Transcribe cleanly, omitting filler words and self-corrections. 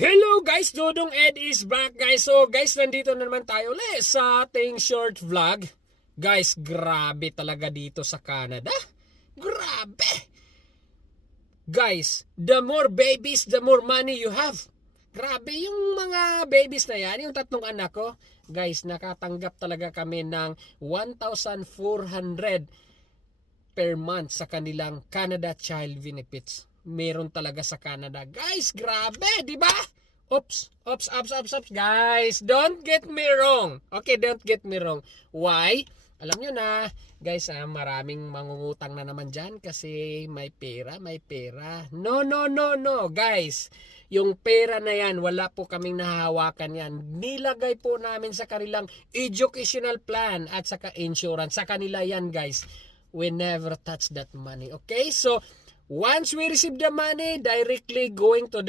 Hello guys, Dodong Ed is back guys. So guys, nandito na naman tayo ulit sa ating short vlog. Guys, grabe talaga dito sa Canada. Grabe. Guys, the more babies, the more money you have. Grabe yung mga babies na yan, yung tatlong anak ko. Guys, nakatanggap talaga kami ng 1,400 per month sa kanilang Canada Child Benefits. Meron talaga sa Canada. Guys, grabe, di ba? Oops, guys. Don't get me wrong. Okay, don't get me wrong. Why? Alam nyo na, guys, maraming mangungutang na naman dyan kasi may pera. No, guys. Yung pera na yan, wala po kaming nahahawakan yan. Nilagay po namin sa kanilang educational plan at saka insurance. Sa kanila yan, guys. We never touch that money. Okay? So, once we receive the money, directly going to